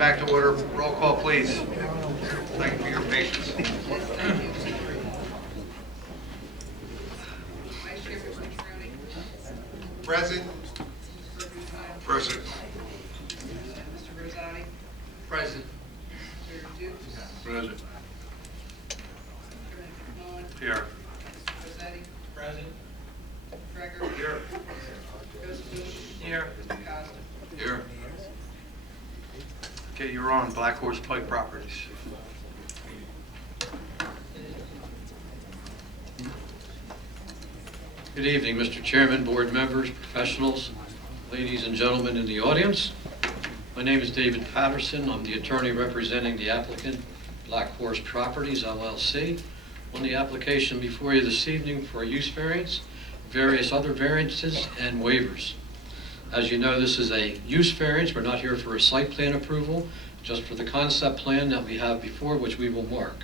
back to order. Roll call, please. Thank you for your patience. Present. Present. Mr. Rosati? Present. Mr. Dukes? Present. Mr. Moen? Here. Rosati? Present. Kreger? Here. Joseph Booth? Here. Mr. Costa? Here. Okay, you're on Black Horse Pike Properties. Good evening, Mr. Chairman, board members, professionals, ladies and gentlemen in the audience. My name is David Patterson. I'm the attorney representing the applicant, Black Horse Properties, LLC, on the application before you this evening for a use variance, various other variances, and waivers. As you know, this is a use variance. We're not here for a site plan approval, just for the concept plan that we have before, which we will mark.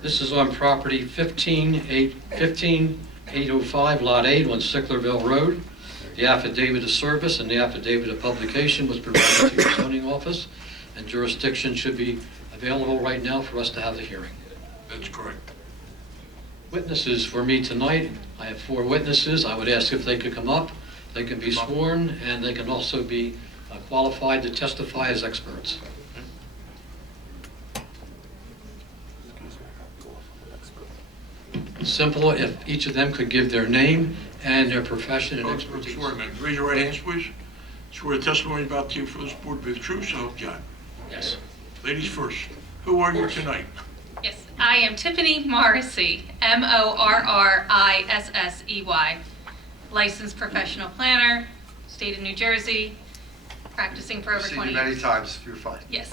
This is on property 15805, Lot 8 on Sicklerville Road. The affidavit of service and the affidavit of publication was provided to your zoning office, and jurisdiction should be available right now for us to have the hearing. That's correct. Witnesses for me tonight, I have 4 witnesses. I would ask if they could come up. They can be sworn, and they can also be qualified to testify as experts. Simple, if each of them could give their name and their profession and expertise. Sure, man. Raise your right hands, please. Swear the testimony about to give for this board be the truth, so help God. Yes. Ladies first. Who are you tonight? Yes, I am Tiffany Morrissey, Morrissey, licensed professional planner, state of New Jersey, practicing for over I've seen 20 you many years. times. You're fine. Yes.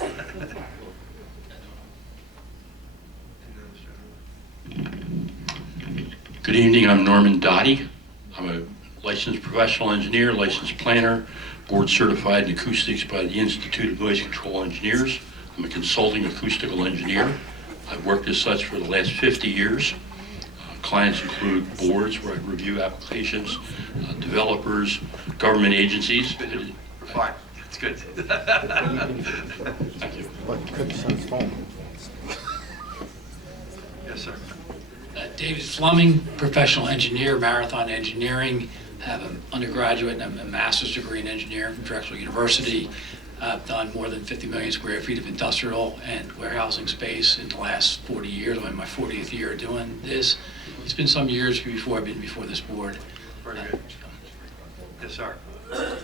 Good evening, I'm Norman Dottie. I'm a licensed professional engineer, licensed planner, board certified in acoustics by the Institute of Noise Control Engineers. I'm a consulting acoustical engineer. I've worked as such for the last 50 years. Clients include boards where I review applications, developers, government agencies. You're fine. It's good. Thank you. Yes, sir. David Fleming, professional engineer, Marathon Engineering. Have an undergraduate and a master's degree in engineering from Drexel University. I've done more than 50 million square feet of industrial and warehousing space in the last 40 years. I'm in my 40th year doing this. It's been some years before I've been before this board. Very good. Yes, sir. For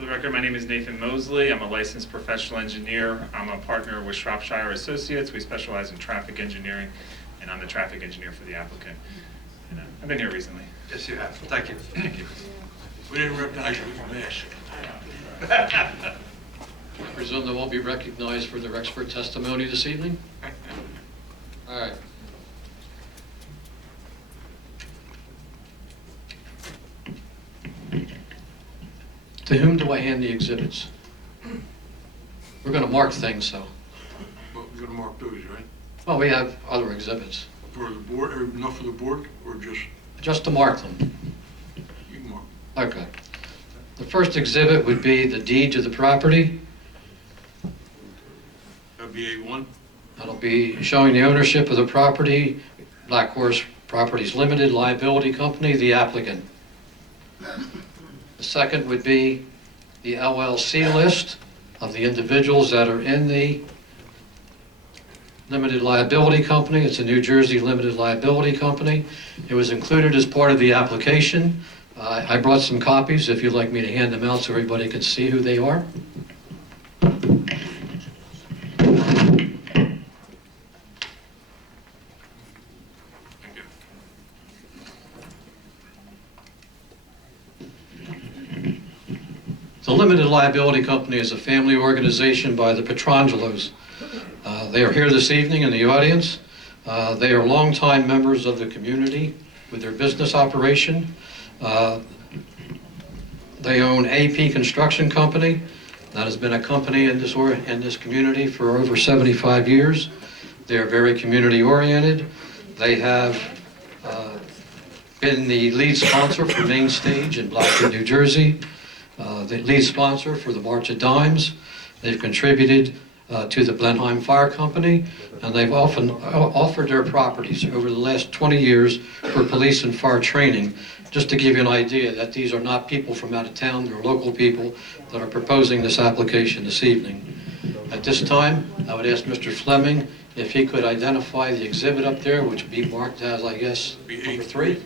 the record, my name is Nathan Mosley. I'm a licensed professional engineer. I'm a partner with Shropshire Associates. We specialize in traffic engineering, and I'm the traffic engineer for the applicant. And, I've been here recently. Yes, you have. Thank you. Thank you. We didn't recognize you with your mask. I presume they won't be recognized for their expert testimony this evening? All right. To whom do I hand the exhibits? We're going to mark things, so. But we're gonna mark those, right? Well, we have other exhibits. For the board, or enough for the board, or Just to mark them. you can mark? Okay. The first exhibit would be the deed to the property. That'd be A1. That'll be showing the ownership of the property, Black Horse Properties Limited Liability Company, the applicant. The second would be the LLC list of the individuals that are in the limited liability company. It's a New Jersey limited liability company. It was included as part of the application. I brought some copies if you'd like me to hand them out so everybody can see who they are. Thank you. The limited liability company is a family organization by the Petrangelos. They are here this evening in the audience. They are longtime members of the community with their business operation. They own AP Construction Company. That has been a company in this community for over 75 years. They are very community oriented. They have been the lead sponsor for Main Stage in Blackford, New Jersey. The lead sponsor for the March of Dimes. They've contributed to the Blenheim Fire Company, and they've often offered their properties over the last 20 years for police and fire training. Just to give you an idea that these are not people from out of town, they're local people that are proposing this application this evening. At this time, I would ask Mr. Fleming if he could identify the exhibit up there, which would be marked as, I guess, number 3.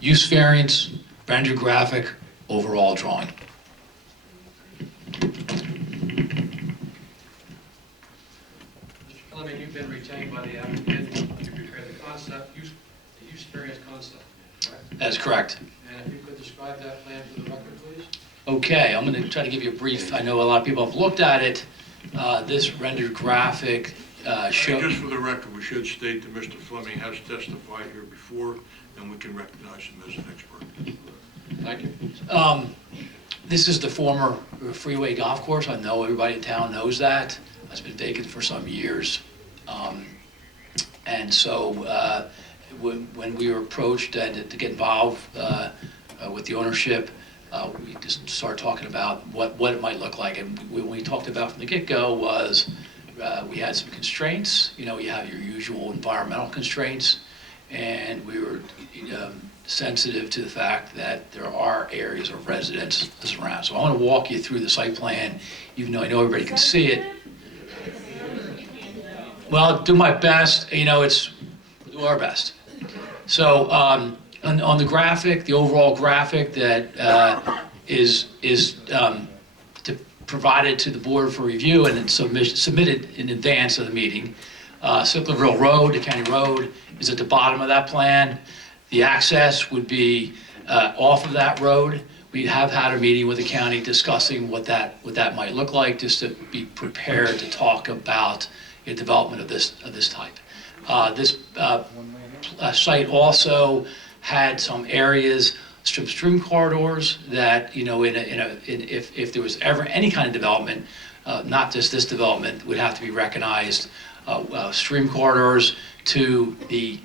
Use variance, render graphic, overall drawing. Mr. Fleming, you've been retained by the applicant to prepare the concept, the use variance concept, correct? That is correct. And if you could describe that plan for the record, please? Okay, I'm going to try to give you a brief. I know a lot of people have looked at it. This rendered graphic shows. Just for the record, we should state that Mr. Fleming has testified here before, and we can recognize him as an expert. Thank you. This is the former Freeway golf course. I know everybody in town knows that. It's been vacant for some years. And so when we were approached to get involved with the ownership, we just started talking about what it might look like. And what we talked about from the get-go was we had some constraints. You know, you have your usual environmental constraints, and we were sensitive to the fact that there are areas of residence around. So I want to walk you through the site plan, even though I know everybody can see it. Well, I'll do my best. You know, we'll do our best. So on the graphic, the overall graphic that is provided to the board for review and then submitted in advance of the meeting. Sicklerville Road, the county road, is at the bottom of that plan. The access would be off of that road. We have had a meeting with the county discussing what that might look like, just to be prepared to talk about a development of this type. This site also had some areas, stream corridors that, you know, if there was ever any kind of development, not just this development, would have to be recognized. Stream corridors to the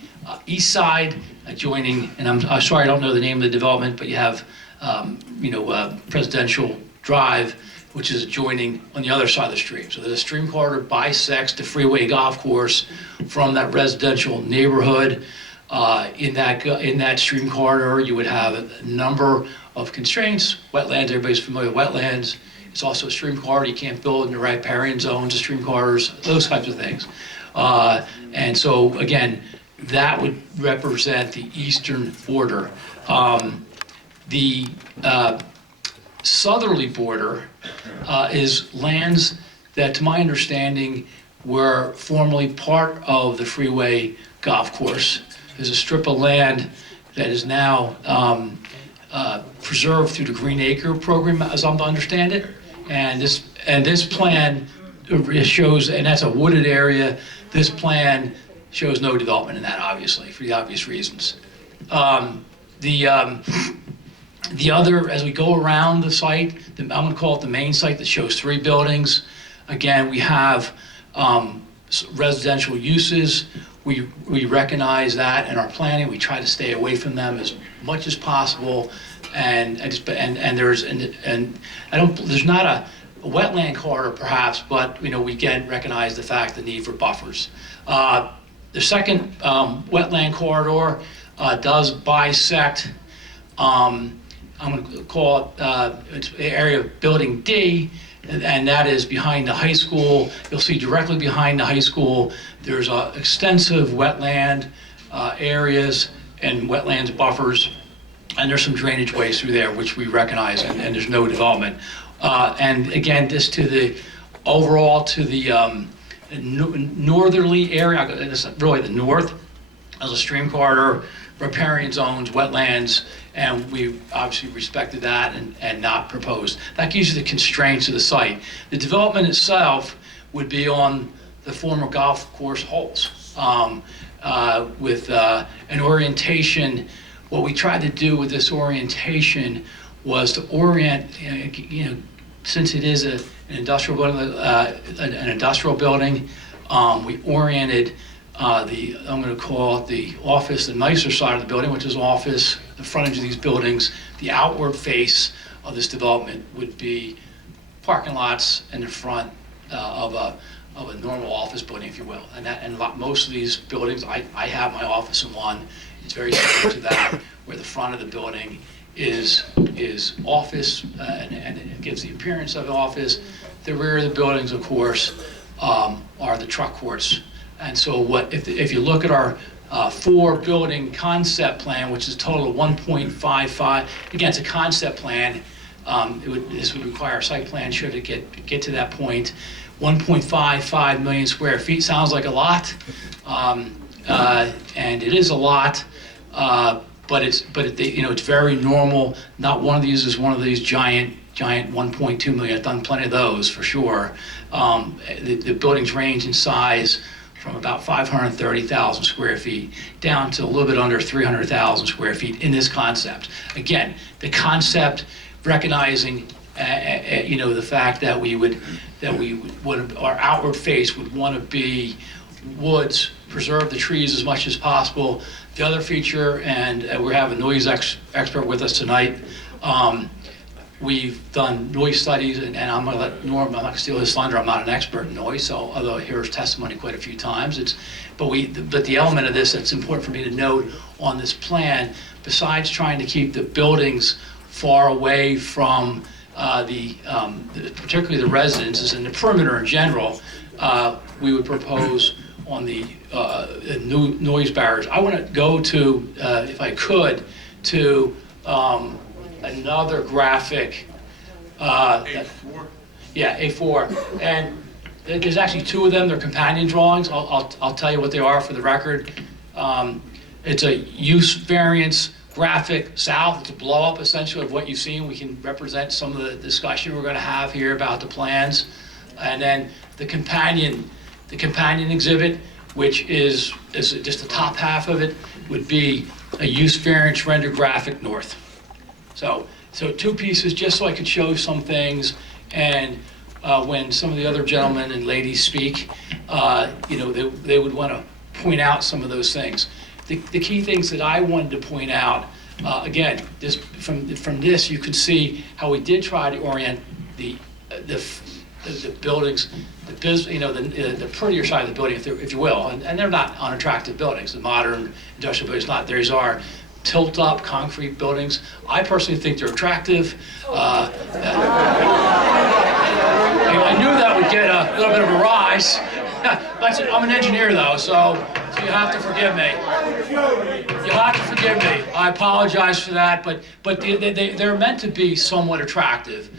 east side adjoining, and I'm sorry I don't know the name of the development, but you have Presidential Drive, which is adjoining on the other side of the stream. So there's a stream corridor bisects the Freeway golf course from that residential neighborhood. In that stream corridor, you would have a number of constraints. Wetlands, everybody's familiar with wetlands. It's also a stream corridor. You can't build in the riparian zones of stream corridors, those types of things. And so, again, that would represent the eastern border. The southerly border is lands that, to my understanding, were formerly part of the Freeway golf course. There's a strip of land that is now preserved through the Green Acre program, as I'm to understand it. And this plan shows, and that's a wooded area. This plan shows no development in that, obviously, for the obvious reasons. The other, as we go around the site, I'm going to call it the main site that shows 3 buildings. Again, we have residential uses. We recognize that in our planning. We try to stay away from them as much as possible. There's not a wetland corridor perhaps, but we again recognize the fact the need for buffers. The second wetland corridor does bisect. I'm going to call it it's area of Building D, and that is behind the high school. You'll see directly behind the high school, there's extensive wetland areas and wetlands buffers, and there's some drainage ways through there, which we recognize, and there's no development. And again, this to the overall to the northerly area, it's really the north, as a stream corridor, riparian zones, wetlands, and we obviously respected that and not proposed. That gives you the constraints of the site. The development itself would be on the former golf course holes with an orientation. What we tried to do with this orientation was to orient, since it is an industrial building, we oriented I'm going to call it the office, the nicer side of the building, which is office, the frontage of these buildings, the outward face of this development would be parking lots in the front of a normal office building, if you will. Most of these buildings, I have my office in one. It's very similar to that, where the front of the building is office, and it gives the appearance of an office. The rear of the buildings, of course, are the truck courts. And so if you look at our 4-building concept plan, which is a total of 1.55, again, it's a concept plan. This would require a site plan should it get to that point. 1.55 million square feet sounds like a lot, and it is a lot, but it's very normal. Not one of these is one of these giant 1.2 million. I've done plenty of those for sure. The buildings range in size from about 530,000 square feet down to a little bit under 300,000 square feet in this concept. Again, the concept recognizing the fact that our outward face would want to be woods, preserve the trees as much as possible. The other feature, and we have a noise expert with us tonight. We've done noise studies, and I'm going to let Norm, I'm not going to steal his thunder, I'm not an expert in noise, so although I hear his testimony quite a few times, but the element of this that's important for me to note on this plan, besides trying to keep the buildings far away from particularly the residences and the perimeter in general, we would propose on the new noise barriers. I want to go to, if I could, to another graphic. A4? Yeah, A4. And there's actually 2 of them. They're companion drawings. I'll tell you what they are for the record. It's a use variance graphic south. It's a blow-up essentially of what you've seen. We can represent some of the discussion we're going to have here about the plans. And then the companion exhibit, which is just the top half of it, would be a use variance render graphic north. So 2 pieces just so I could show some things, and when some of the other gentlemen and ladies speak, they would want to point out some of those things. The key things that I wanted to point out, again, from this you can see how we did try to orient the buildings, the prettier side of the building, if you will, and they're not unattractive buildings. The modern industrial buildings, not. These are tilt-up concrete buildings. I personally think they're attractive. I knew that would get a little bit of a rise. I'm an engineer though, so you have to forgive me. You have to forgive me. I apologize for that, but they're meant to be somewhat attractive.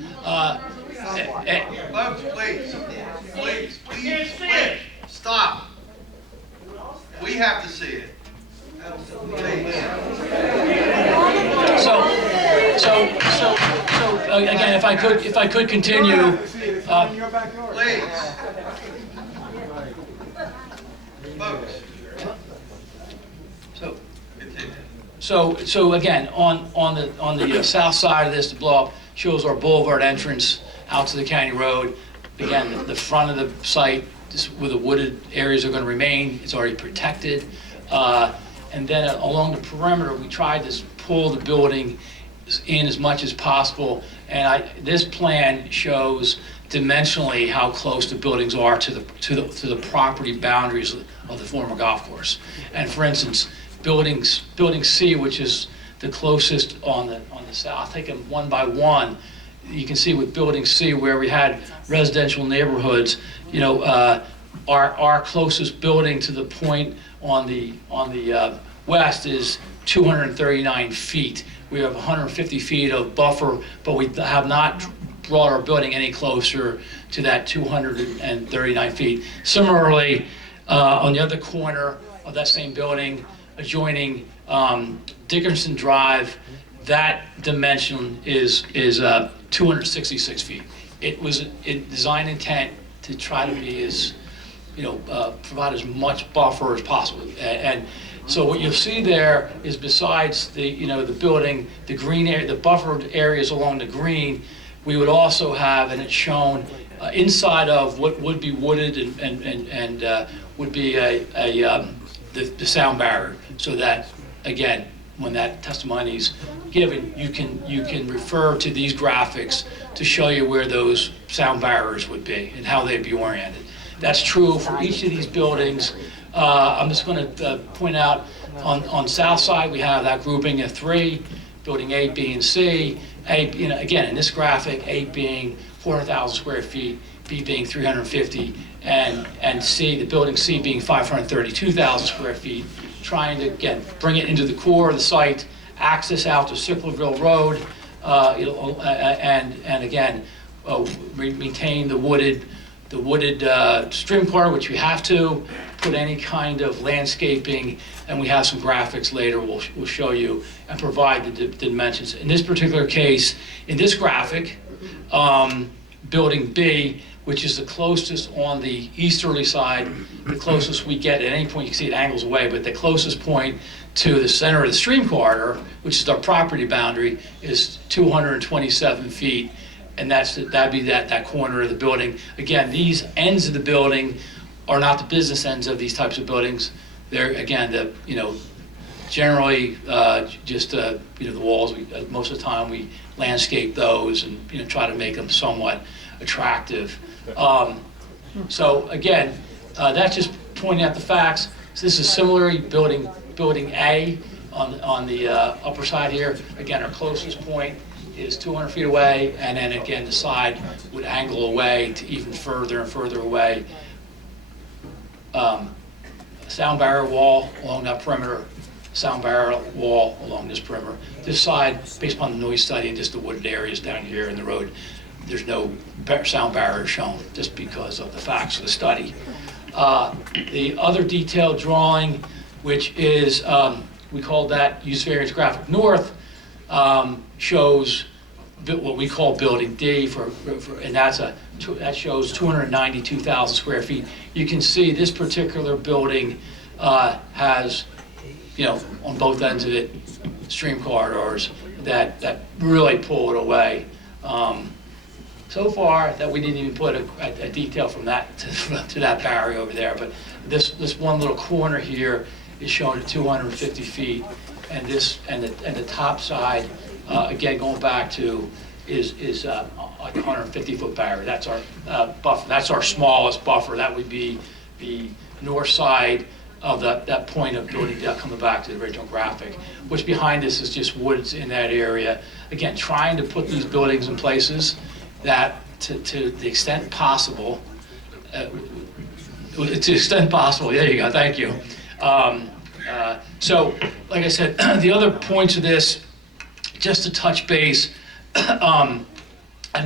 Folks, please, stop. We have to see it. Please. So again, if I could continue. Please. Folks. Continue. So again, on the south side of this, the blow up shows our boulevard entrance out to the county road. Again, the front of the site, just where the wooded areas are going to remain, it's already protected. And then along the perimeter, we tried to pull the building in as much as possible. And this plan shows dimensionally how close the buildings are to the property boundaries of the former golf course. And for instance, building C, which is the closest on the south, take them one by one. You can see with building C, where we had residential neighborhoods, our closest building to the point on the west is 239 feet. We have 150 feet of buffer, but we have not brought our building any closer to that 239 feet. Similarly, on the other corner of that same building, adjoining Dickinson Drive, that dimension is 266 feet. It was in design intent to try to be as, provide as much buffer as possible. And so what you'll see there is, besides the building, the green area, the buffered areas along the green, we would also have, and it's shown inside of what would be wooded and would be the sound barrier, so that again when that testimony is given, you can refer to these graphics to show you where those sound barriers would be and how they'd be oriented. That's true for each of these buildings. I'm just going to point out on south side, we have that grouping of 3, building A, B, and C. A, again, in this graphic, A being 400,000 square feet, B being 350, and C, the building C being 532,000 square feet, trying to, again, bring it into the core of the site, access out to Sicklerville Road, and again, maintain the wooded stream corridor, which we have to, put any kind of landscaping, and we have some graphics later we'll show you and provide the dimensions. In this particular case, in this graphic, building B, which is the closest on the easterly side, the closest we get at any point, you can see it angles away, but the closest point to the center of the stream corridor, which is our property boundary, is 227 feet, and that'd be that corner of the building. Again, these ends of the building are not the business ends of these types of buildings. They're, again, generally just the walls. Most of the time we landscape those and try to make them somewhat attractive. So again, that's just pointing out the facts. So this is similarly building A on the upper side here. Again, our closest point is 200 feet away, and then again the side would angle away to even further and further away. Sound barrier wall along that perimeter, sound barrier wall along this perimeter. This side, based upon the noise study and just the wooded areas down here in the road, there's no sound barrier shown just because of the facts of the study. The other detailed drawing, which is, we call that use variance graphic north, shows what we call building D, and that shows 292,000 square feet. You can see this particular building has, on both ends of it, stream corridors that really pull it away. So far that we didn't even put a detail from that to that barrier over there, but this one little corner here is shown at 250 feet, and the top side, again going back to, is like a 150-foot barrier. That's our buffer. That's our smallest buffer. That would be the north side of that point of building, coming back to the original graphic. What's behind us is just woods in that area. Again, trying to put these buildings in places that, to the extent possible, there you go, thank you. So, like I said, the other points of this, just to touch base, I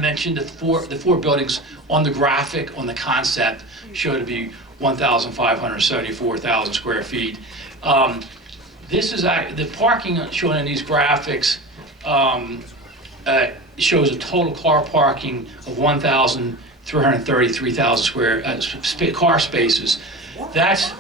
mentioned the four buildings on the graphic, on the concept, show to be 1,574,000 square feet. This is the parking shown in these graphics shows a total car parking of 1,333,000 square car spaces. That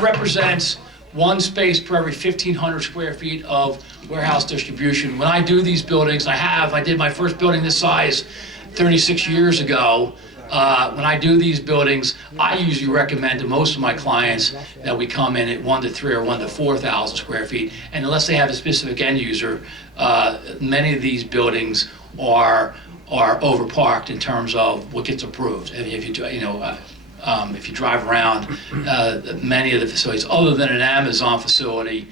represents one space per every 1,500 square feet of warehouse distribution. When I do these buildings, I did my first building this size 36 years ago. When I do these buildings, I usually recommend to most of my clients that we come in at 1 to 3 or 1 to 4,000 square feet. And unless they have a specific end user, many of these buildings are overparked in terms of what gets approved. And if you drive around many of the facilities, other than an Amazon facility,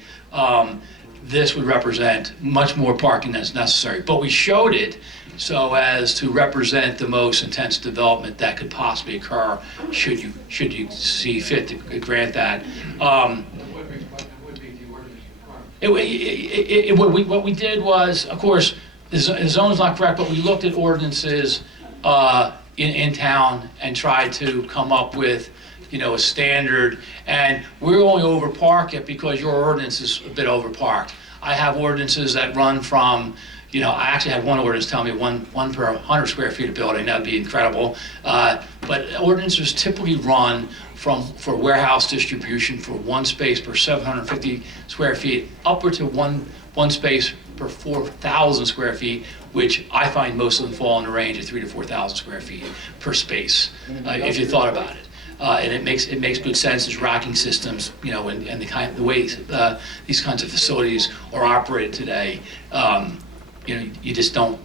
this would represent much more parking than is necessary. But we showed it so as to represent the most intense development that could possibly occur should you see fit to grant that. What we did was, of course, the zone's not correct, but we looked at ordinances in town and tried to come up with a standard, and we're only over park it because your ordinance is a bit over parked. I have ordinances that run from, I actually had one ordinance tell me one per 100 square feet of building. That'd be incredible. But ordinances typically run for warehouse distribution for one space per 750 square feet, upward to one space per 4,000 square feet, which I find most of them fall in the range of 3,000 to 4,000 square feet per space, if you thought about it. and it makes good sense. There's racking systems, you know, and the way these kinds of facilities are operated today. You know, you just don't,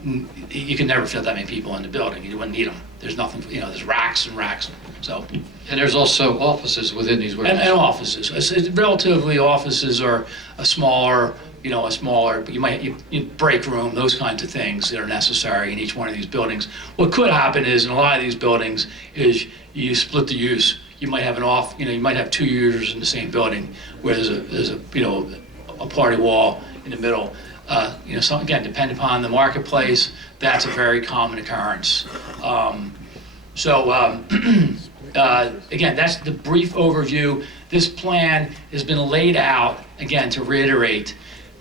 you can never fit that many people in the building. You wouldn't need them. There's nothing, you know, there's racks and racks. So, And there's also offices within these and warehouses. offices. Relatively, offices are a smaller, you might, you break room, those kinds of things that are necessary in each one of these buildings. What could happen is, in a lot of these buildings, is you split the use. You might have you might have 2 users in the same building, where there's a a party wall in the middle. You know, again, depending upon the marketplace, that's a very common occurrence. Again, that's the brief overview. This plan has been laid out, again, to reiterate,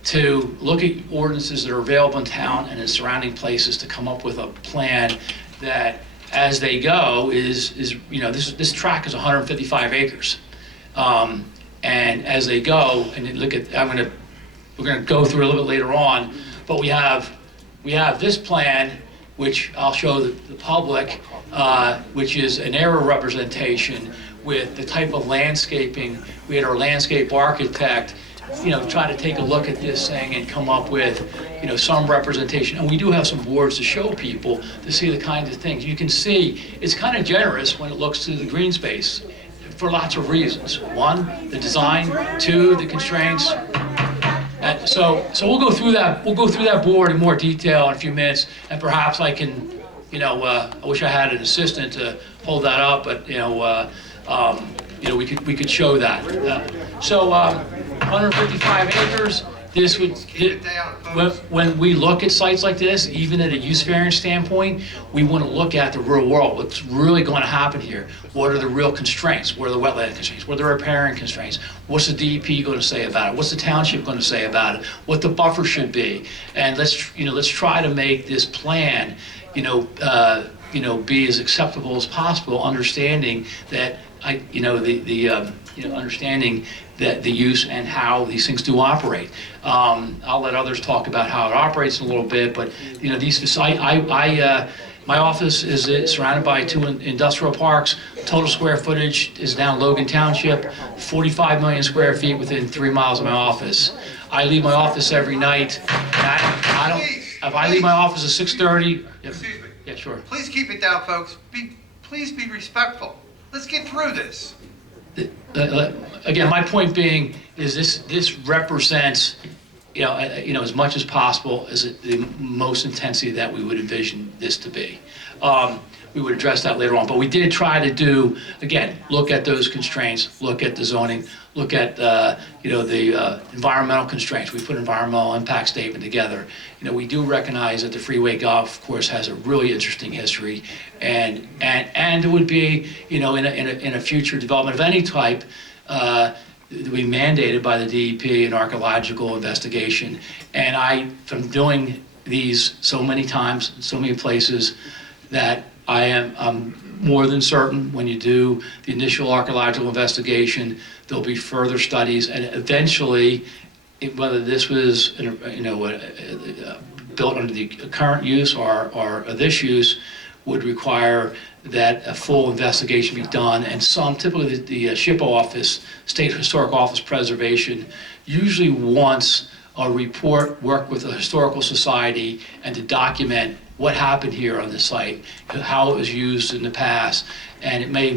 to look at ordinances that are available in town and in surrounding places to come up with a plan that, as they go, is you know, this tract is 155 acres. And as they go, and you look at, we're gonna go through a little bit later on, but we have this plan, which I'll show the public, which is an aerial representation with the type of landscaping. We had our landscape architect, you know, try to take a look at this thing and come up with, you know, some representation. And we do have some boards to show people to see the kinds of things. You can see it's kind of generous when it looks to the green space for lots of reasons. One, the design. Two, the constraints. And so we'll go through that. We'll go through that board in more detail in a few minutes, and perhaps I can, you know, I wish I had an assistant to hold that up, but you know, we could show that. 155 acres. This would, when we look at sites like this, even at a use variance standpoint, we want to look at the real world. What's really going to happen here? What are the real constraints? What are the wetland constraints? What are the riparian constraints? What's the DEP going to say about it? What's the township going to say about it? What the buffer should be? And let's try to make this plan, be as acceptable as possible, understanding that understanding that the use and how these things do operate. I'll let others talk about how it operates in a little bit, but you know, my office is surrounded by 2 industrial parks. Total square footage is down Logan Township, 45 million square feet within 3 miles of my office. I leave my office every night, and if I leave my office at 6:30. Excuse me. Yeah, sure. Please keep it down, folks. Please be respectful. Let's get through this. Again, my point being is this represents, as much as possible as the most intensity that we would envision this to be. We would address that later on, but we did try to do, again, look at those constraints, look at the zoning, look at the environmental constraints. We put an environmental impact statement together. We do recognize that the Freeway golf course has a really interesting history, and it would be, in a future development of any type, be mandated by the DEP an archaeological investigation. And from doing these so many times, so many places, that I'm more than certain when you do the initial archaeological investigation, there'll be further studies, and eventually, whether this was built under the current use or this use, would require that a full investigation be done. And typically the SHPO office, State Historic Office Preservation, usually wants a report, work with the Historical Society, and to document what happened here on the site, how it was used in the past. And it may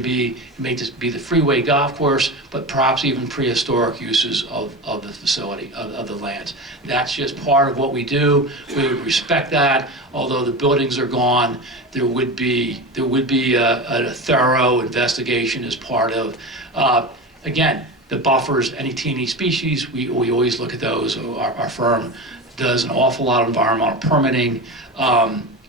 just be the Freeway golf course, but perhaps even prehistoric uses of the facility, of the lands. That's just part of what we do. We would respect that. Although the buildings are gone, there would be a thorough investigation as part of, again, the buffers, any teeny species, we always look at those. Our firm does an awful lot of environmental permitting,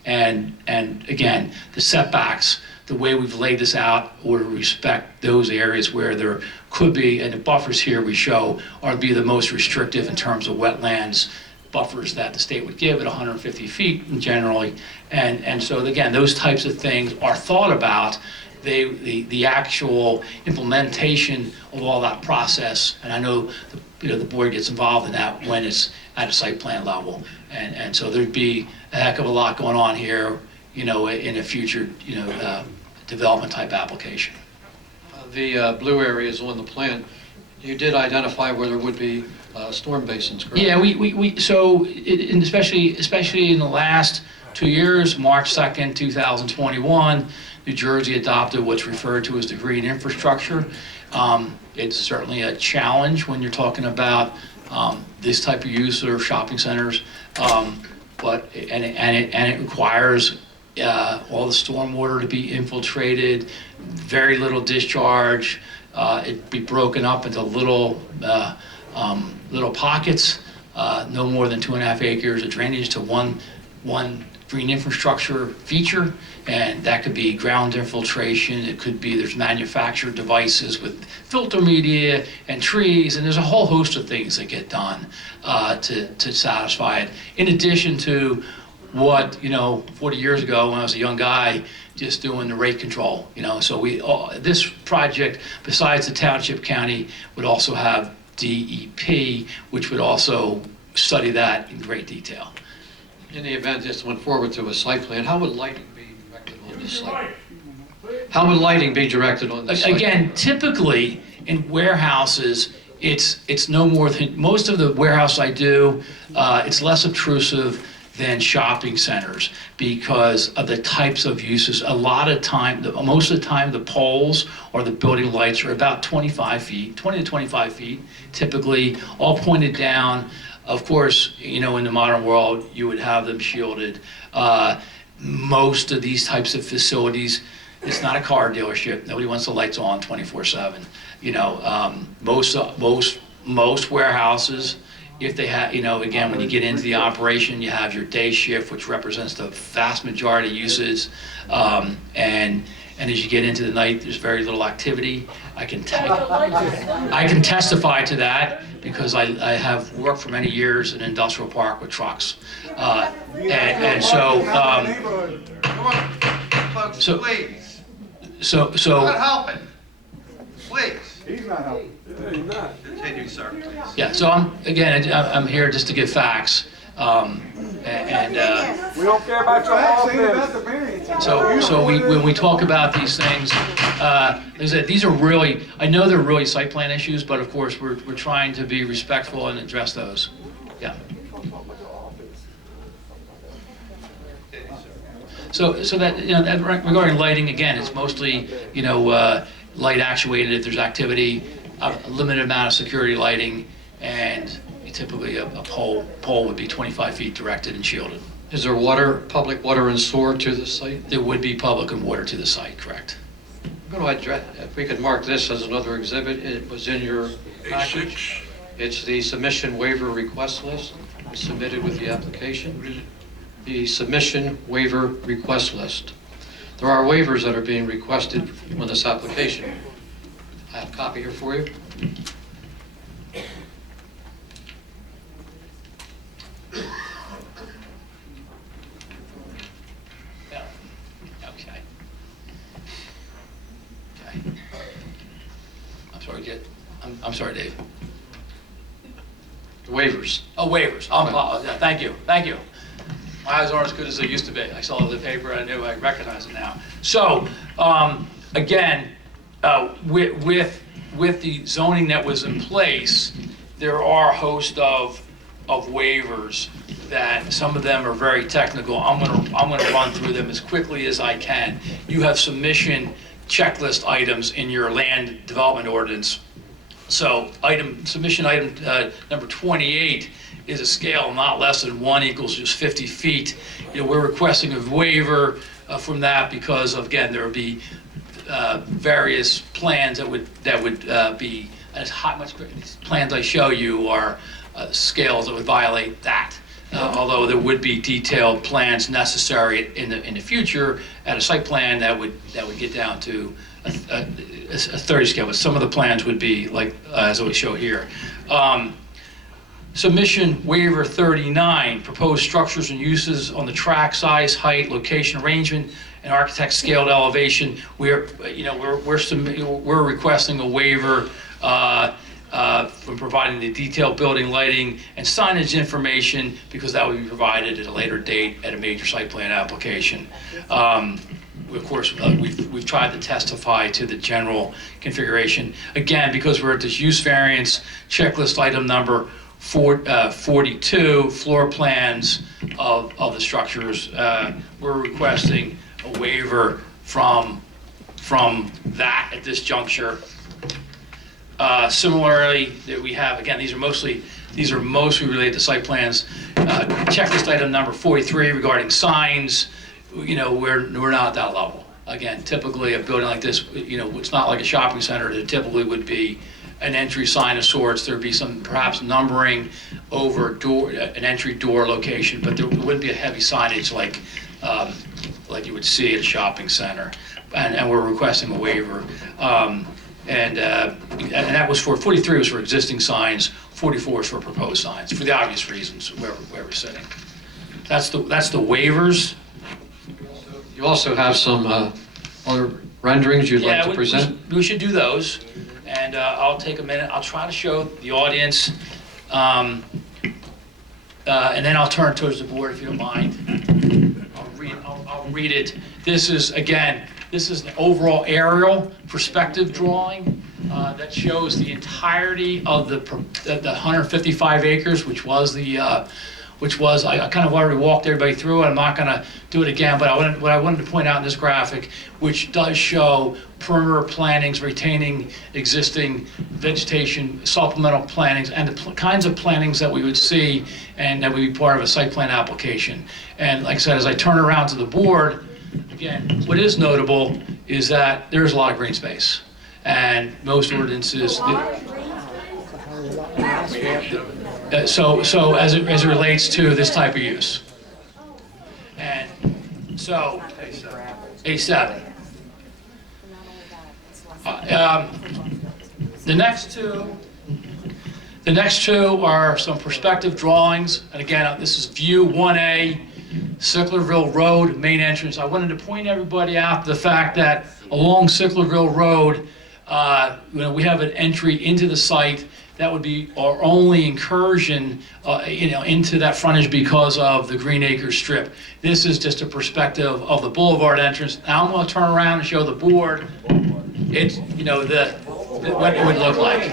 and again, the setbacks, the way we've laid this out, or to respect those areas where there could be, and the buffers here we show are to be the most restrictive in terms of wetlands buffers that the state would give at 150 feet generally. And so again, those types of things are thought about. The actual implementation of all that process, and I know the board gets involved in that when it's at a site plan level, and so there'd be a heck of a lot going on here, in a future development type application. the blue areas on the plan, you did identify where there would be storm basins, correct? Yeah, and especially in the last 2 years, March 2nd, 2021, New Jersey adopted what's referred to as the green infrastructure. It's certainly a challenge when you're talking about this type of use or shopping centers, but it requires all the stormwater to be infiltrated, very little discharge. It be broken up into little pockets, no more than 2.5 acres of drainage to one green infrastructure feature, and that could be ground infiltration. It could be there's manufactured devices with filter media and trees, and there's a whole host of things that get done to satisfy it. In addition to what 40 years ago when I was a young guy, just doing the rate control. So this project, besides the township county, would also have DEP, which would also study that in great detail. In the event this went forward to a site plan, how would lighting be directed on this site? How would lighting be directed on this site? Again, typically in warehouses, it's no more than, most of the warehouse I do, it's less obtrusive than shopping centers because of the types of uses. A lot of time, most of the time, the poles or the building lights are about 25 feet, 20 to 25 feet, typically, all pointed down. Of course, in the modern world, you would have them shielded. Most of these types of facilities, it's not a car dealership. Nobody wants the lights on 24/7. Most warehouses, if they have, again, when you get into the operation, you have your day shift, which represents the vast majority of uses. And as you get into the night, there's very little activity. I can testify to that because I have worked for many years in an industrial park with trucks. And so, Come on, folks, So- please. so, Not helping. Please. He's not helping. Continue, sir, please. yeah, so I'm here just to give facts. We don't care about your office. So when we talk about these things, like I said, these are really, I know they're really site plan issues, but of course, we're trying to be respectful and address those. Yeah. So that, that regarding lighting, again, it's mostly, light actuated if there's activity, a limited amount of security lighting, and typically a pole would be 25 feet directed and shielded. Is there public water and sewer to the site? There would be public and water to the site, correct? I'm going to address, if we could mark this as another exhibit, it was in your package. A6, It's the submission waiver request list submitted with the application. what is it? The submission waiver request list. There are waivers that are being requested on this application. I have a copy here for you. Yeah. Okay. I'm sorry, Dave. The waivers. Oh, waivers. Thank you. My eyes aren't as good as they used to be. I saw the paper, I knew, I recognize it now. So, again, with the zoning that was in place, there are a host of waivers that some of them are very technical. I'm gonna run through them as quickly as I can. You have submission checklist items in your land development ordinance. So submission item number 28 is a scale not less than 1 equals just 50 feet. We're requesting a waiver from that because, again, there would be various plans that would be as much plans I show you are scales that would violate that. Although there would be detailed plans necessary in the future at a site plan that would get down to a 30 scale, but some of the plans would be like as we show here. Submission waiver 39, proposed structures and uses on the track, size, height, location, arrangement, and architect scaled elevation. We're requesting a waiver from providing the detailed building lighting and signage information because that would be provided at a later date at a major site plan application. of course, we've tried to testify to the general configuration. Again, because we're at this use variance checklist item number 42, floor plans of the structures, we're requesting a waiver from that at this juncture. Similarly, that we have, again, these are mostly related to site plans. Checklist item number 43 regarding signs, we're not at that level. Again, typically a building like this, it's not like a shopping center. It typically would be an entry sign of sorts. There'd be some perhaps numbering over door, an entry door location, but there wouldn't be a heavy signage like you would see at a shopping center. And we're requesting a waiver. And that was for 43 was for existing signs, 44 is for proposed signs, for the obvious reasons where we're sitting. That's the waivers. You also have some other renderings you'd like to present? We should do those, and I'll take a minute. I'll try to show the audience, and then I'll turn towards the board if you don't mind. I'll read it. This is an overall aerial perspective drawing that shows the entirety of the 155 acres, which was I kind of already walked everybody through it. I'm not going to do it again, but what I wanted to point out in this graphic, which does show perimeter plantings retaining existing vegetation, supplemental plantings, and the kinds of plantings that we would see and that would be part of a site plan application. And like I said, as I turn around to the board, again, what is notable is that there's a lot of green space, and most ordinances. So as it relates to this type of use, and so A7. The next two are some perspective drawings, and again, this is view 1A, Sicklerville Road, main entrance. I wanted to point everybody out to the fact that along Sicklerville Road, we have an entry into the site. That would be our only incursion, into that frontage because of the Green Acres Strip. This is just a perspective of the boulevard entrance. Now I'm going to turn around and show the board. It's, what it would look like.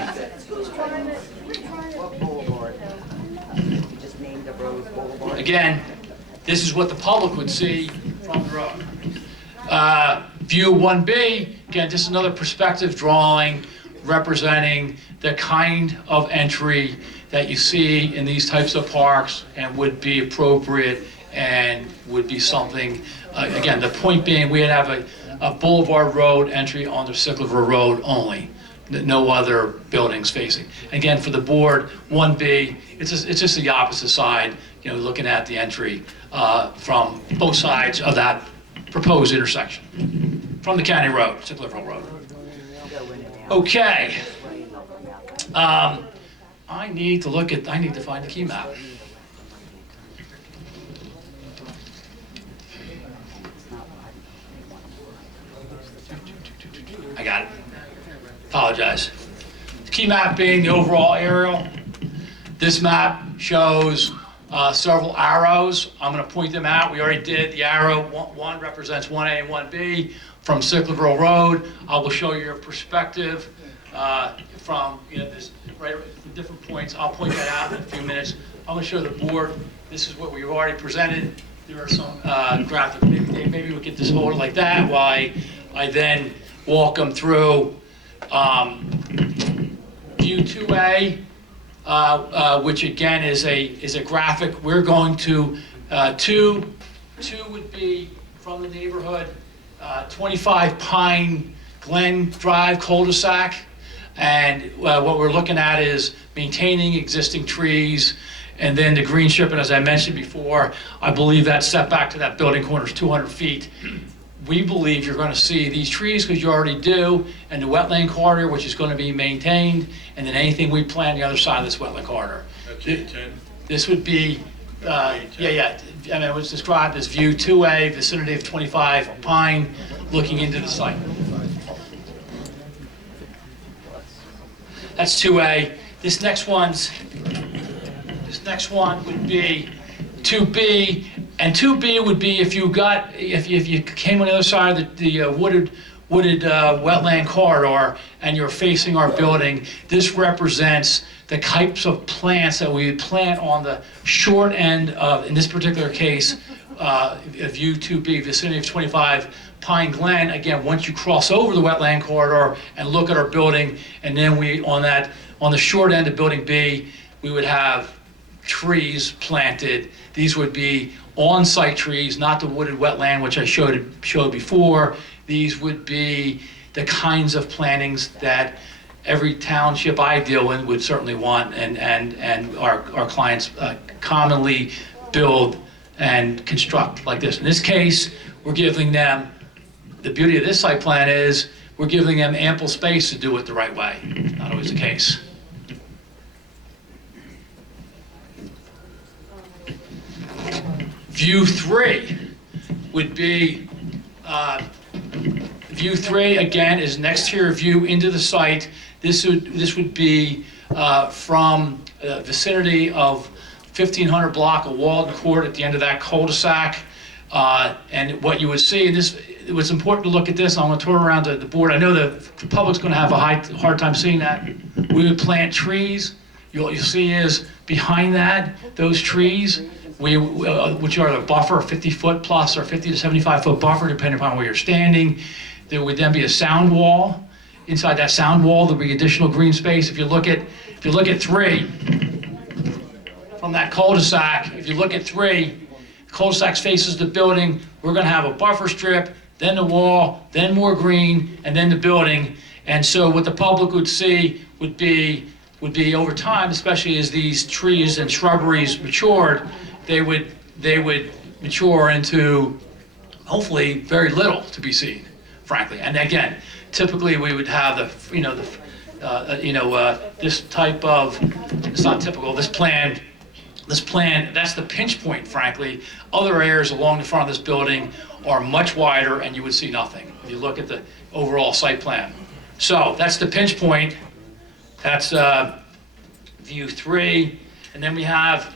Again, this is what the public would see from the road. View 1B, again, just another perspective drawing representing the kind of entry that you see in these types of parks and would be appropriate and would be something, again, the point being we would have a boulevard road entry onto Sicklerville Road only, no other buildings facing. Again, for the board, 1B, it's just the opposite side, looking at the entry from both sides of that proposed intersection, from the county road, Sicklerville Road. Okay. I need to find the key map. I got it. Apologize. The key map being the overall aerial. This map shows several arrows. I'm going to point them out. We already did. The arrow one represents 1A and 1B from Sicklerville Road. I will show you a perspective from this right from different points. I'll point that out in a few minutes. I'm going to show the board. This is what we've already presented. There are some graphics. Maybe we get this order like that while I then walk them through view 2A, which again is a graphic. We're going to two would be from the neighborhood, 25 Pine Glen Drive cul-de-sac. And what we're looking at is maintaining existing trees, and then the green strip. And as I mentioned before, I believe that setback to that building corner is 200 feet. We believe you're going to see these trees, because you already do, and the wetland corridor, which is going to be maintained, and then anything we plant on the other side of this wetland corridor. That's A10. This would be, I mean, it was described as view 2A, vicinity of 25 Pine, looking into the site. That's 2A. This next one would be 2B, And 2B would be if you came on the other side of the wooded wetland corridor and you're facing our building. This represents the types of plants that we would plant on the short end of, in this particular case, view 2B, vicinity of 25 Pine Glen. Again, once you cross over the wetland corridor and look at our building, and then on the short end of building B, we would have trees planted. These would be on-site trees, not the wooded wetland, which I showed before. These would be the kinds of plantings that every township I deal in would certainly want, and our clients commonly build and construct like this. In this case, we're giving them, the beauty of this site plan is, we're giving them ample space to do it the right way. Not always the case. View 3 would be, view 3 again is an exterior view into the site. This would be from the vicinity of 1500 block of Walden Court at the end of that cul-de-sac. And what you would see, and it was important to look at this. I'm going to turn around to the board. I know the public's going to have a hard time seeing that. We would plant trees. What you'll see is behind that, those trees, which are the buffer, 50-foot plus or 50 to 75-foot buffer, depending upon where you're standing. There would then be a sound wall. Inside that sound wall, there'll be additional green space. If you look at 3 from that cul-de-sac, if you look at 3, the cul-de-sac faces the building. We're going to have a buffer strip, then the wall, then more green, and then the building. And so what the public would see would be over time, especially as these trees and shrubberies matured, they would mature into hopefully very little to be seen, frankly. And again, typically we would have this type of, it's not typical, this plan, that's the pinch point, frankly. Other areas along the front of this building are much wider and you would see nothing if you look at the overall site plan. So that's the pinch point. That's view 3. And then we have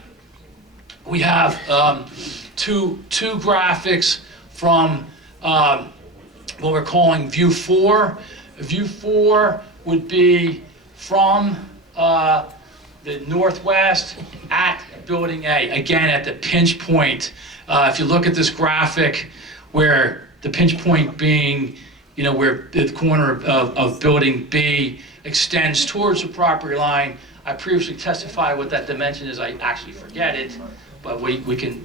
two graphics from what we're calling view 4. View 4 would be from the northwest at building A, again at the pinch point. If you look at this graphic, where the pinch point being, where the corner of building B extends towards the property line. I previously testified what that dimension is. I actually forget it, but we can.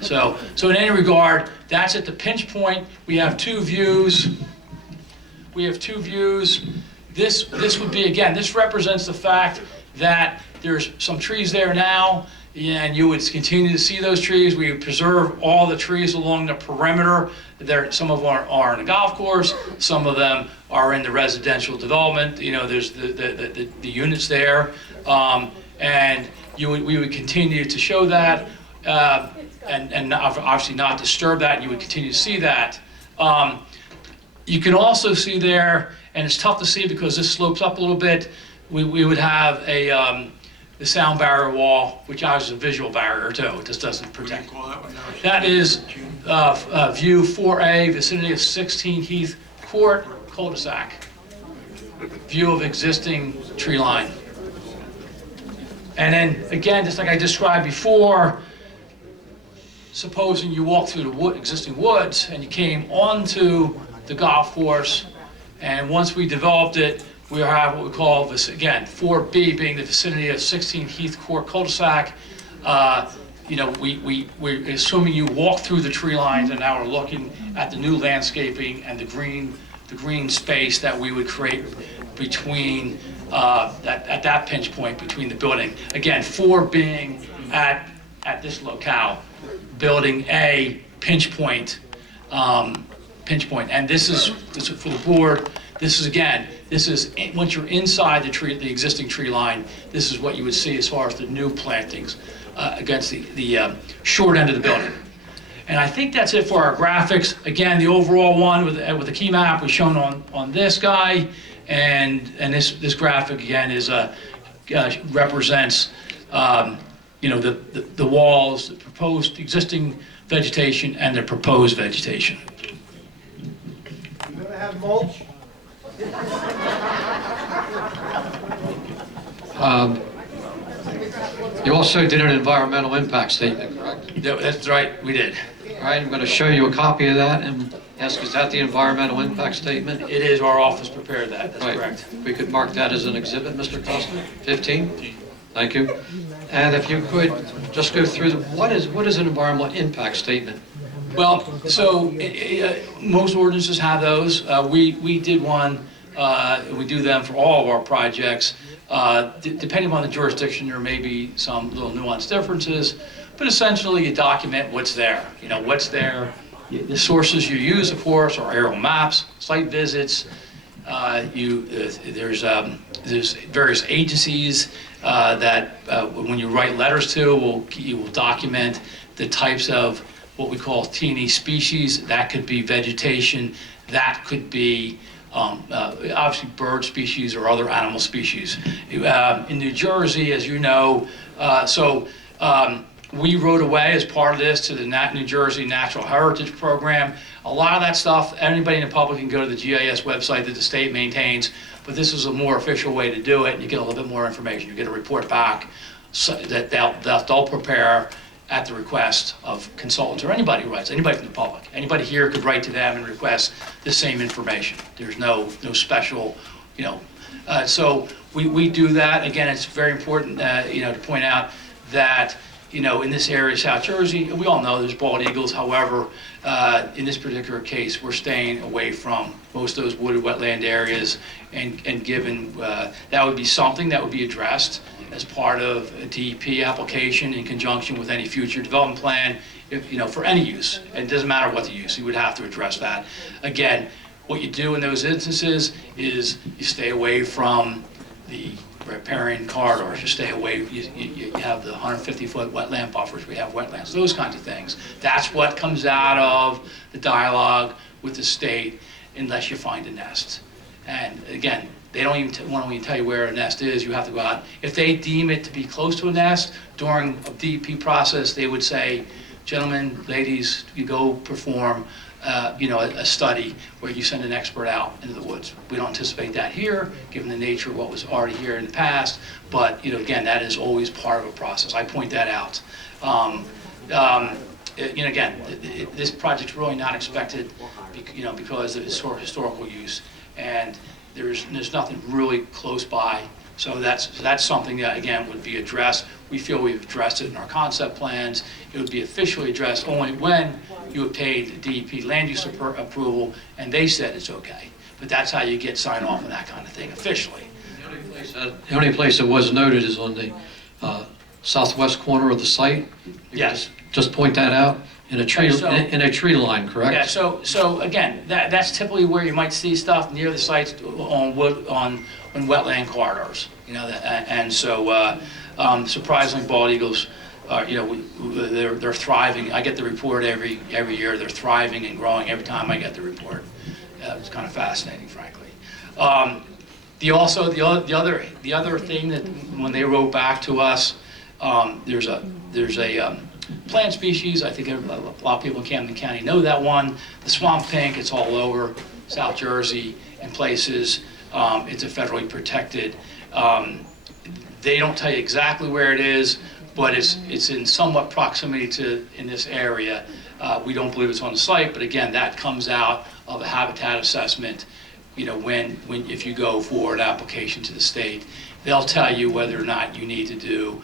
So in any regard, that's at the pinch point. We have 2 views. This would be, again, this represents the fact that there's some trees there now, and you would continue to see those trees. We would preserve all the trees along the perimeter. Some of them are in the golf course, some of them are in the residential development. There's the units there, and we would continue to show that, and obviously not disturb that. You would continue to see that. You can also see there, and it's tough to see because this slopes up a little bit. We would have the sound barrier wall, which is a visual barrier too. It just doesn't protect. That is view 4A, vicinity of 16 Heath Court, cul-de-sac. View of existing tree line. And then again, just like I described before, supposing you walk through the existing woods and you came onto the golf course, and once we developed it, we have what we call this, again, 4B being the vicinity of 16 Heath Court cul-de-sac. We're assuming you walk through the tree lines, and now we're looking at the new landscaping and the green space that we would create between at that pinch point between the building. Again, 4 being at this locale, building A, pinch point. And this is for the board. This is once you're inside the existing tree line, this is what you would see as far as the new plantings against the short end of the building. And I think that's it for our graphics. Again, the overall one with the key map was shown on this guy, and this graphic again is represents the walls, the proposed existing vegetation, and the proposed vegetation. You gonna have mulch? You also did an environmental impact statement, correct? Yeah, that's right, we did. All right, I'm going to show you a copy of that and ask, is that the environmental impact statement? It is, our office prepared that, that's Right. correct. We could mark that as an exhibit, Mr. Costa. 15? Thank you. And if you could just go through, what is an environmental impact statement? Well, so most ordinances have those. We did one, we do them for all of our projects. Depending on the jurisdiction, there may be some little nuanced differences, but essentially you document what's there. What's there. The sources you use, of course, are aerial maps, site visits. There's various agencies that when you write letters to, you will document the types of what we call T&E species. That could be vegetation, that could be obviously bird species or other animal species. In New Jersey, as you know, we wrote away as part of this to the New Jersey Natural Heritage Program. A lot of that stuff, anybody in the public can go to the GIS website that the state maintains, but this is a more official way to do it, and you get a little bit more information. You get a report back that they'll prepare at the request of consultants or anybody who writes, anybody from the public. Anybody here could write to them and request the same information. There's no special, so we do that. Again, it's very important, to point out that, in this area of South Jersey, we all know there's bald eagles. However, in this particular case, we're staying away from most of those wooded wetland areas, and given that would be something that would be addressed as part of a DEP application in conjunction with any future development plan, for any use. And it doesn't matter what the use, you would have to address that. Again, what you do in those instances is you stay away from the riparian corridors, you stay away, you have the 150-foot wetland buffers, we have wetlands, those kinds of things. That's what comes out of the dialogue with the state, unless you find a nest. And again, they don't even want to tell you where a nest is. You have to go out. If they deem it to be close to a nest during a DEP process, they would say, gentlemen, ladies, you go perform a study where you send an expert out into the woods. We don't anticipate that here, given the nature of what was already here in the past, but again, that is always part of a process. I point that out. Again, this project's really not expected, because of its historical use, and there's nothing really close by. So that's something that, again, would be addressed. We feel we've addressed it in our concept plans. It would be officially addressed only when you obtained the DEP land use approval and they said it's okay. But that's how you get sign off and that kind of thing officially. The only place that was noted is on the southwest corner of the site. You Yes. Just point that out in a tree, in a tree line, correct? Yeah, so again, that's typically where you might see stuff near the sites on wetland corridors, and so surprisingly, bald eagles are, they're thriving. I get the report every year. They're thriving and growing every time I get the report. It's kind of fascinating, frankly. The other thing that when they wrote back to us, there's a plant species. I think a lot of people in Camden County know that one. The swamp pink. It's all over South Jersey and places. It's a federally protected. They don't tell you exactly where it is, but it's in somewhat proximity to in this area. We don't believe it's on the site, but again, that comes out of a habitat assessment. If you go for an application to the state, they'll tell you whether or not you need to do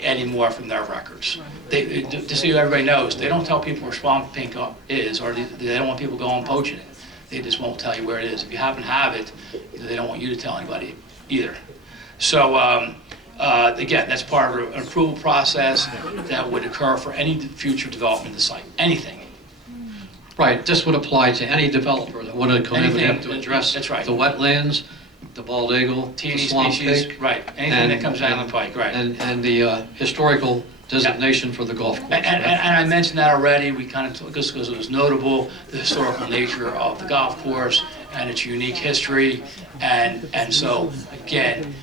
any more from their records. Just so everybody knows, they don't tell people where swamp pink is, or they don't want people going poaching it. They just won't tell you where it is. If you happen to have it, they don't want you to tell anybody either. So again, that's part of an approval process that would occur for any future development of the site, anything. Right, this would apply to any developer that wanted to come in and have to address That's right. the wetlands, the bald eagle, the T&E swamp species, pig. right, anything that comes down the pike, right. And the historical designation for the golf course. And I mentioned that already. We kind of took this because it was notable, the historical nature of the golf course and its unique history. And so, again,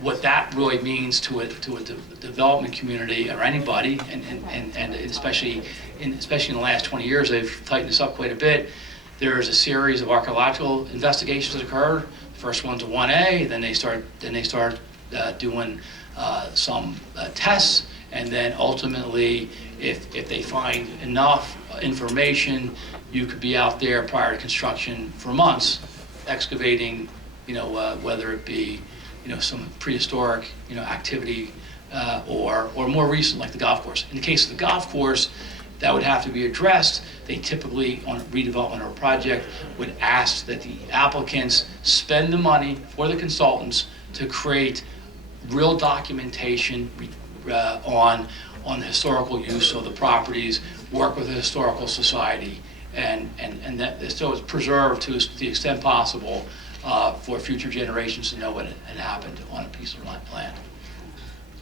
what that really means to a development community or anybody, and especially in the last 20 years, they've tightened this up quite a bit. There's a series of archaeological investigations that occur. The first one's a 1A, then they start doing some tests, and then ultimately, if they find enough information, you could be out there prior to construction for months, excavating, whether it be, some prehistoric, activity, or more recent, like the golf course. In the case of the golf course, that would have to be addressed. They typically, on a redevelopment or a project, would ask that the applicants spend the money for the consultants to create real documentation on the historical use of the properties, work with the historical society, and that so it's preserved to the extent possible for future generations to know what had happened on a piece of land.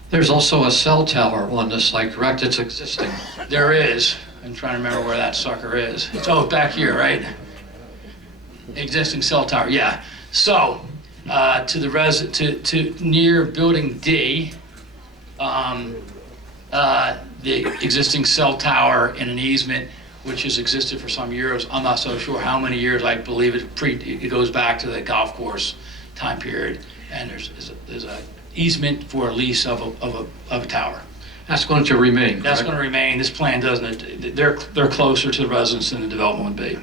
There's also a cell tower on this site, correct? It's existing. There is. I'm trying to remember where that sucker is. It's back here, right? Existing cell tower, yeah. So, to near building D, the existing cell tower in an easement which has existed for some years. I'm not so sure how many years. I believe it goes back to the golf course time period, and there's a easement for a lease of a tower. That's going to remain, That's correct? going to remain. This plan doesn't. They're closer to the residents than the development would be.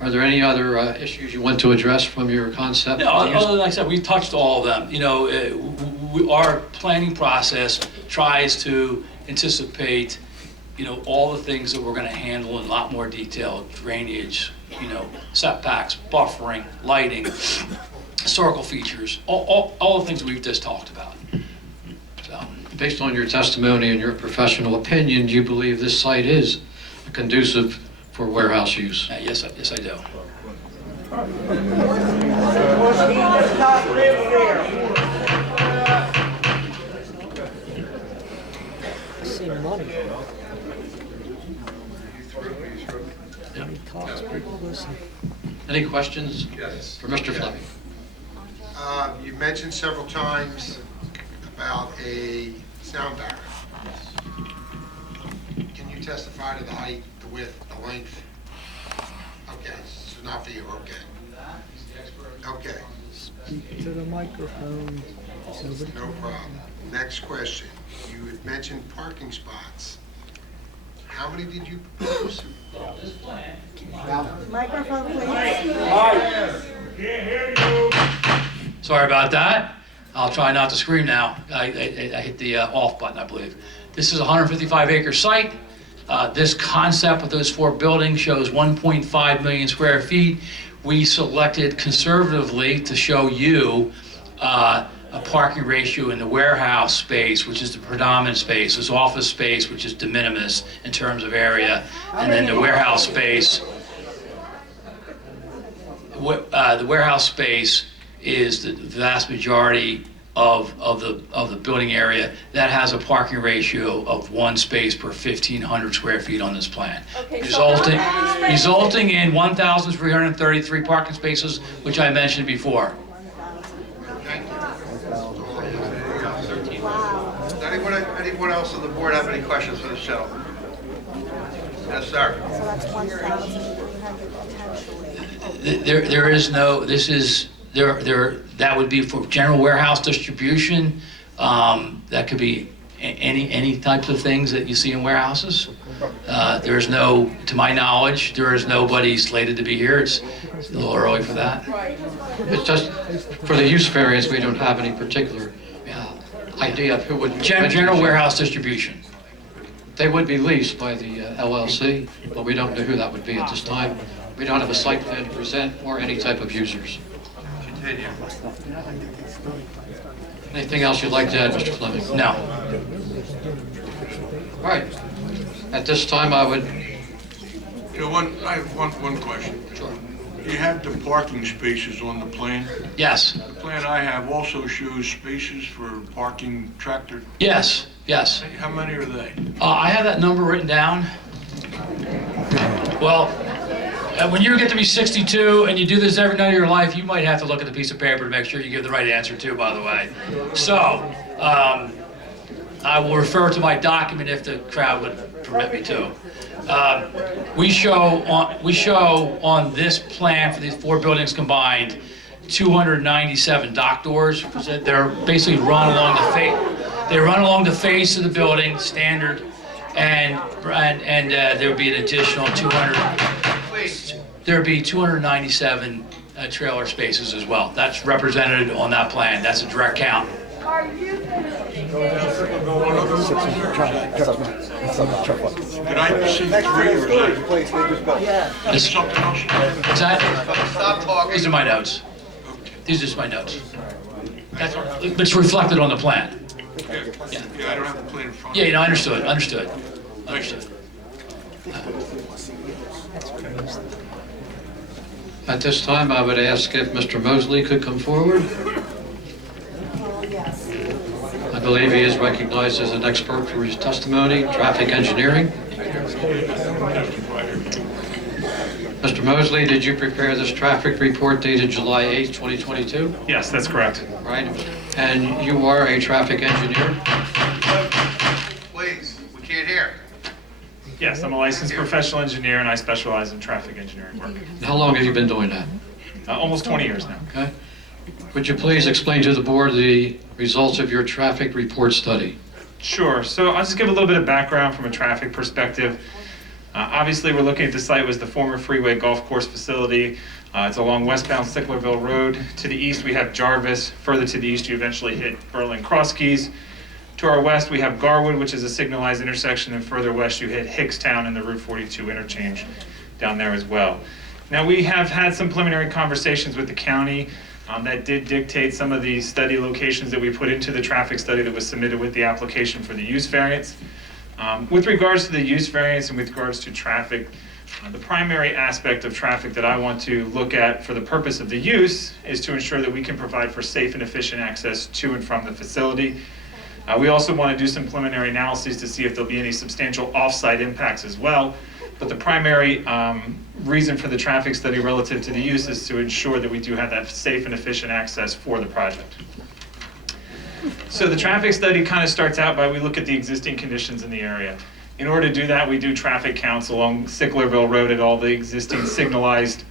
Are there any other issues you want to address from your concept? No, other than, like I said, we touched all of them. Our planning process tries to anticipate, all the things that we're going to handle in a lot more detail: drainage, setbacks, buffering, lighting, historical features, all the things we've just talked about. So, Based on your testimony and your professional opinion, do you believe this site is conducive for warehouse use? yes, I do. Any questions Yes. for Mr. Fleming? You mentioned several times about a sound barrier. Can you testify to the height, the width, the length? Okay, so not for you, okay. Okay, Speak to the microphone. no problem. Next question. You had mentioned parking spots. How many did you propose? Microphone, please. Sorry about that. I'll try not to scream now. I hit the off button, I believe. This is a 155-acre site. This concept with those 4 buildings shows 1.5 million square feet. We selected conservatively to show you a parking ratio in the warehouse space, which is the predominant space. There's office space, which is de minimis in terms of area, and then the warehouse space. The warehouse space is the vast majority of the building area. That has a parking ratio of 1 space per 1,500 square feet on this plan, resulting in 1,333 parking spaces, which I mentioned before. Thank you. Anyone else on the board have any questions for this gentleman? Yes, sir. So that's 1,300 potentially. There is no, that would be for general warehouse distribution. That could be any types of things that you see in warehouses. There's no, to my knowledge, there is nobody slated to be here. It's a little early for that. It's just, for the use variance, we don't have any particular idea of who would... General warehouse distribution. They would be leased by the LLC, but we don't know who that would be at this time. We don't have a site plan to present or any type of users. Continue. Anything else you'd like to add, Mr. Fleming? No. All right. At this time, I would... I have one question. Sure. You have the parking spaces on the plan. Yes. The plan I have also shows spaces for parking tractor. Yes. How many are they? I have that number written down. Well, When you get to be 62 and you do this every night of your life, you might have to look at the piece of paper to make sure you give the right answer too, by the way. So, I will refer to my document if the crowd would permit me to. We show on this plan for these 4 buildings combined, 297 dock doors. They're basically run along the face. They run along the face of the building, standard, and there would be an additional 200. There would be 297 trailer spaces as well. That's represented on that plan. That's a direct count. Can I see 3 or is that something else? What's that? Stop talking. These are my notes. These are just my notes. That's, but it's reflected on the plan. Yeah, I don't have the plan in front of Yeah, me. you know, understood. At this time, I would ask if Mr. Mosley could come forward. I believe he is recognized as an expert for his testimony, traffic engineering. Mr. Mosley, did you prepare this traffic report dated July 8, 2022? Yes, that's correct. Right, and you are a traffic engineer? Please, we can't hear. Yes, I'm a licensed professional engineer, and I specialize in traffic engineering work. And how long have you been doing that? Almost 20 years now. Okay. Would you please explain to the board the results of your traffic report study? Sure. So I'll just give a little bit of background from a traffic perspective. Obviously, we're looking at the site was the former Freeway golf course facility. It's along westbound Sicklerville Road. To the east, we have Jarvis. Further to the east, you eventually hit Berlin Cross Keys. To our west, we have Garwood, which is a signalized intersection, and further west, you hit Hickstown and the Route 42 interchange down there as well. Now, we have had some preliminary conversations with the county that did dictate some of the study locations that we put into the traffic study that was submitted with the application for the use variance. With regards to the use variance and with regards to traffic, the primary aspect of traffic that I want to look at for the purpose of the use is to ensure that we can provide for safe and efficient access to and from the facility. We also want to do some preliminary analyses to see if there'll be any substantial off-site impacts as well. But the primary reason for the traffic study relative to the use is to ensure that we do have that safe and efficient access for the project. So the traffic study kind of starts out by we look at the existing conditions in the area. In order to do that, we do traffic counts along Sicklerville Road at all the existing signalized